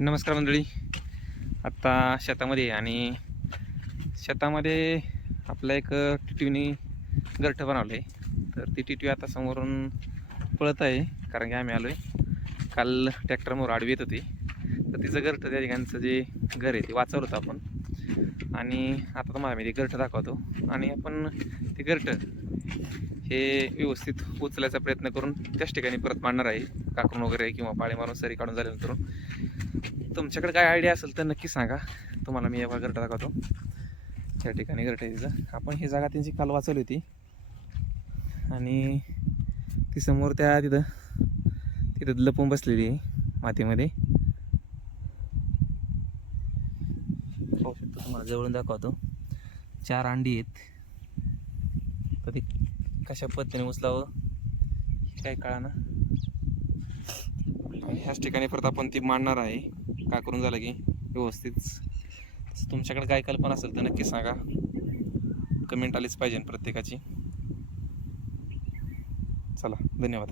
नमस्कार मंडळी. आत्ता शेतामध्ये आणि शेतामध्ये आपलं एक टिटवीने गरठं बनवलं आहे तर ती टिटवी आता समोरून पळत आहे कारण की आम्ही आलो आहे काल ट्रॅक्टरमोर आडवी येत होती. तर तिचं गरठं त्या ठिकाणचं जे घर आहे ते वाचवलं होतं आपण. आणि आता तुम्हाला मी ते गरठं दाखवतो. आणि आपण ते गरठं हे व्यवस्थित उचलायचा प्रयत्न करून त्याच ठिकाणी परत मांडणार आहे. काकरून वगैरे किंवा पाळी मारून सरी काढून झाल्यानंतर. तुमच्याकडे काय आयडिया असेल तर नक्की सांगा. तुम्हाला मी एवढा गरटा दाखवतो. त्या ठिकाणी गरट तिथं. आपण ही जागा त्यांची काल वाचवली होती. आणि ती समोर त्या तिथं तिथं लपून बसलेली आहे मातीमध्ये. पाहू शकतो तुम्हाला जवळून दाखवतो. चार अंडी आहेत. तर ती कशा पद्धतीने उचलावं काय कळा ना ह्याच ठिकाणी परत आपण ती मांडणार आहे. का करून झालं की? व्यवस्थित. तुमच्याकडे काय कल्पना असेल तर नक्की सांगा. कमेंट आलीच पाहिजे प्रत्येकाची. चला धन्यवाद.